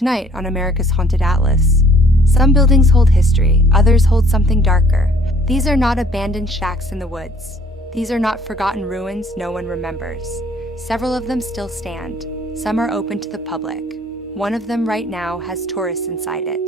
Tonight on America's Haunted Atlas. Some buildings hold history, others hold something darker. These are not abandoned shacks in the woods. These are not forgotten ruins no one remembers. Several of them still stand. Some are open to the public. One of them right now has tourists inside it.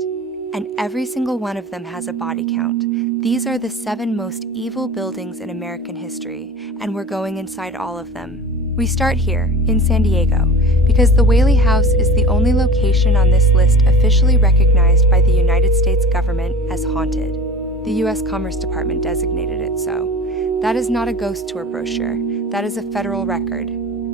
And every single one of them has a body count. These are the 7 most evil buildings in American history, and we're going inside all of them. We start here, in San Diego, because the Whaley House is the only location on this list officially recognized by the United States government as haunted. The U.S. Commerce Department designated it so. That is not a ghost tour brochure. That is a federal record.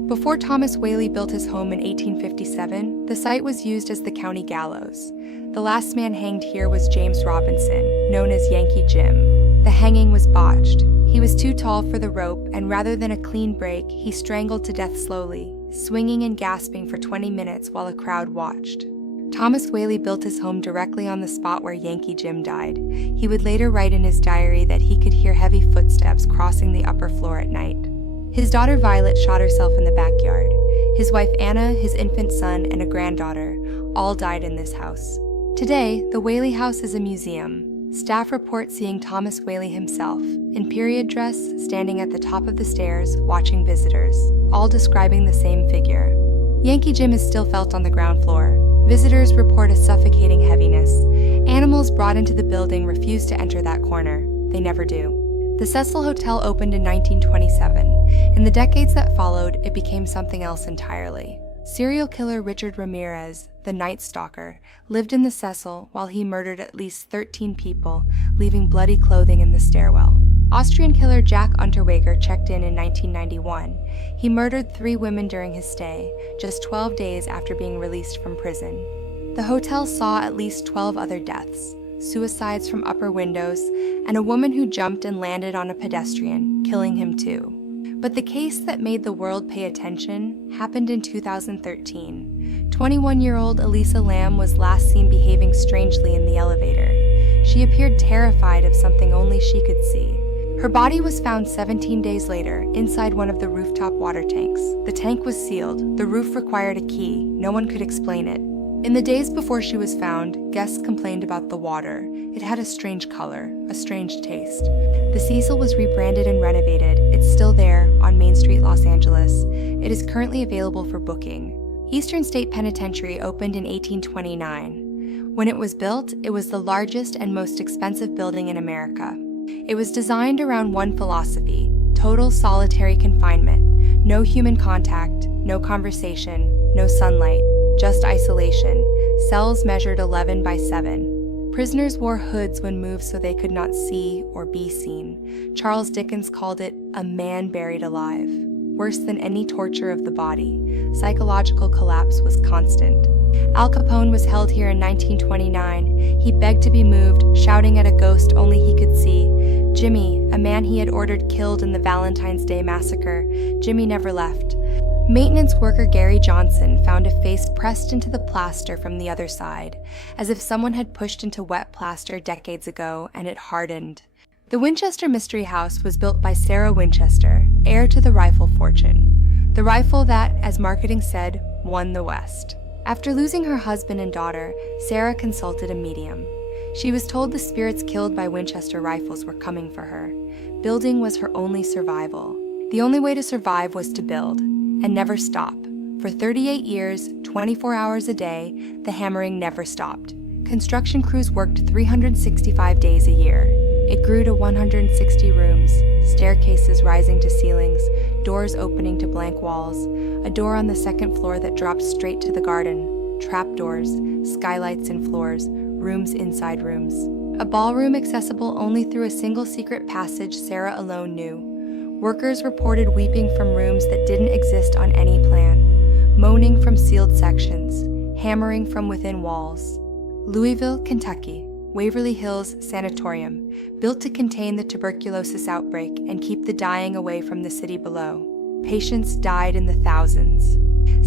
Before Thomas Whaley built his home in 1857, the site was used as the county gallows. The last man hanged here was James Robinson, known as Yankee Jim. The hanging was botched. He was too tall for the rope, and rather than a clean break, he strangled to death slowly, swinging and gasping for 20 minutes while a crowd watched. Thomas Whaley built his home directly on the spot where Yankee Jim died. He would later write in his diary that he could hear heavy footsteps crossing the upper floor at night. His daughter Violet shot herself in the backyard. His wife Anna, his infant son, and a granddaughter all died in this house. Today, the Whaley House is a museum. Staff report seeing Thomas Whaley himself, in period dress, standing at the top of the stairs, watching visitors, all describing the same figure. Yankee Jim is still felt on the ground floor. Visitors report a suffocating heaviness. Animals brought into the building refuse to enter that corner. They never do. The Cecil Hotel opened in 1927. In the decades that followed, it became something else entirely. Serial killer Richard Ramirez, the Night Stalker, lived in the Cecil while he murdered at least 13 people, leaving bloody clothing in the stairwell. Austrian killer Jack Unterweger checked in 1991. He murdered 3 women during his stay, just 12 days after being released from prison. The hotel saw at least 12 other deaths, suicides from upper windows, and a woman who jumped and landed on a pedestrian, killing him too. But the case that made the world pay attention happened in 2013. 21-year-old Elisa Lam was last seen behaving strangely in the elevator. She appeared terrified of something only she could see. Her body was found 17 days later inside one of the rooftop water tanks. The tank was sealed. The roof required a key. No one could explain it. In the days before she was found, guests complained about the water. It had a strange color, a strange taste. The Cecil was rebranded and renovated. It's still there on Main Street, Los Angeles. It is currently available for booking. Eastern State Penitentiary opened in 1829. When it was built, it was the largest and most expensive building in America. It was designed around one philosophy: total solitary confinement. No human contact, no conversation, no sunlight, just isolation. Cells measured 11 by 7. Prisoners wore hoods when moved so they could not see or be seen. Charles Dickens called it a man buried alive. Worse than any torture of the body, psychological collapse was constant. Al Capone was held here in 1929. He begged to be moved, shouting at a ghost only he could see. Jimmy, a man he had ordered killed in the Valentine's Day massacre. Jimmy never left. Maintenance worker Gary Johnson found a face pressed into the plaster from the other side, as if someone had pushed into wet plaster decades ago and it hardened. The Winchester Mystery House was built by Sarah Winchester, heir to the rifle fortune. The rifle that, as marketing said, won the West. After losing her husband and daughter, Sarah consulted a medium. She was told the spirits killed by Winchester rifles were coming for her. Building was her only survival. The only way to survive was to build, and never stop. For 38 years, 24 hours a day, the hammering never stopped. Construction crews worked 365 days a year. It grew to 160 rooms, staircases rising to ceilings, doors opening to blank walls, a door on the second floor that dropped straight to the garden, trapdoors, skylights in floors, rooms inside rooms. A ballroom accessible only through a single secret passage Sarah alone knew. Workers reported weeping from rooms that didn't exist on any plan, moaning from sealed sections, hammering from within walls. Louisville, Kentucky, Waverly Hills Sanatorium, built to contain the tuberculosis outbreak and keep the dying away from the city below. Patients died in the thousands.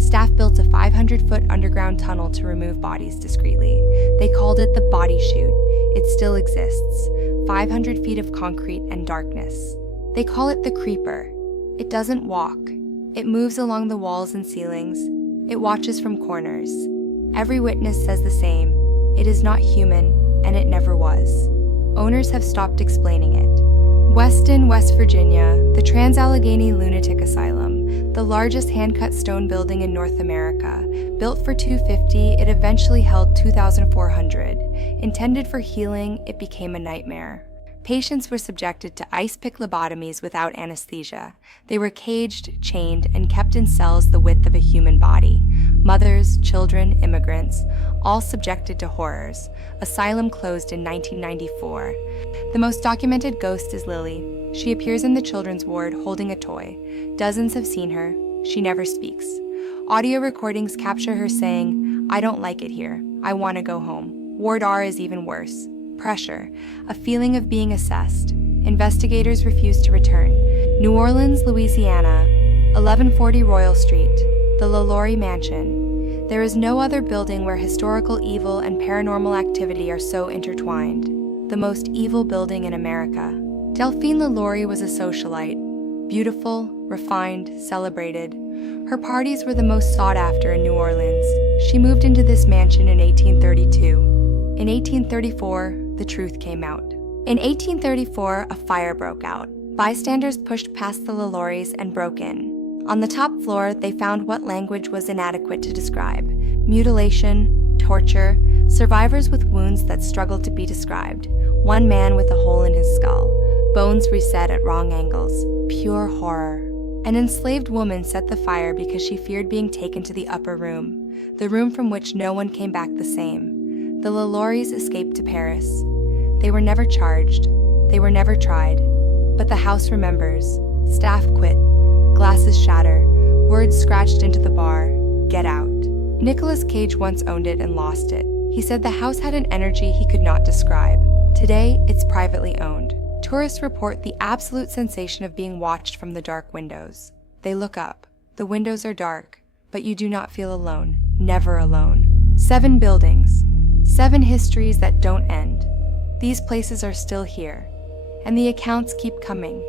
Staff built a 500-foot underground tunnel to remove bodies discreetly. They called it the Body Chute. It still exists, 500 feet of concrete and darkness. They call it the Creeper. It doesn't walk. It moves along the walls and ceilings. It watches from corners. Every witness says the same. It is not human, and it never was. Owners have stopped explaining it. Weston, West Virginia, the Trans-Allegheny Lunatic Asylum, the largest hand-cut stone building in North America. Built for $250, it eventually held 2,400. Intended for healing, it became a nightmare. Patients were subjected to ice-pick lobotomies without anesthesia. They were caged, chained, and kept in cells the width of a human body. Mothers, children, immigrants, all subjected to horrors. Asylum closed in 1994. The most documented ghost is Lily. She appears in the children's ward holding a toy. Dozens have seen her. She never speaks. Audio recordings capture her saying, "I don't like it here. I want to go home." Ward R is even worse. Pressure, a feeling of being assessed. Investigators refuse to return. New Orleans, Louisiana, 1140 Royal Street, the LaLaurie Mansion. There is no other building where historical evil and paranormal activity are so intertwined. The most evil building in America. Delphine LaLaurie was a socialite. Beautiful, refined, celebrated. Her parties were the most sought after in New Orleans. She moved into this mansion in 1832. In 1834, the truth came out. In 1834, a fire broke out. Bystanders pushed past the LaLauries and broke in. On the top floor, they found what language was inadequate to describe. Mutilation, torture, survivors with wounds that struggled to be described. One man with a hole in his skull. Bones reset at wrong angles. Pure horror. An enslaved woman set the fire because she feared being taken to the upper room, the room from which no one came back the same. The LaLauries escaped to Paris. They were never charged. They were never tried. But the house remembers. Staff quit. Glasses shatter. Words scratched into the bar. Get out. Nicolas Cage once owned it and lost it. He said the house had an energy he could not describe. Today, it's privately owned. Tourists report the absolute sensation of being watched from the dark windows. They look up. The windows are dark, but you do not feel alone. Never alone. 7 buildings. 7 histories that don't end. These places are still here, and the accounts keep coming.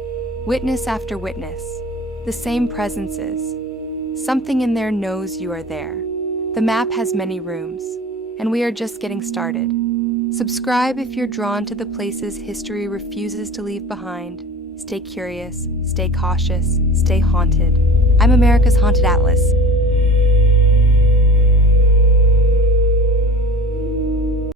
Witness after witness. The same presences. Something in there knows you are there. The map has many rooms, and we are just getting started. Subscribe if you're drawn to the places history refuses to leave behind. Stay curious, stay cautious, stay haunted. I'm America's Haunted Atlas.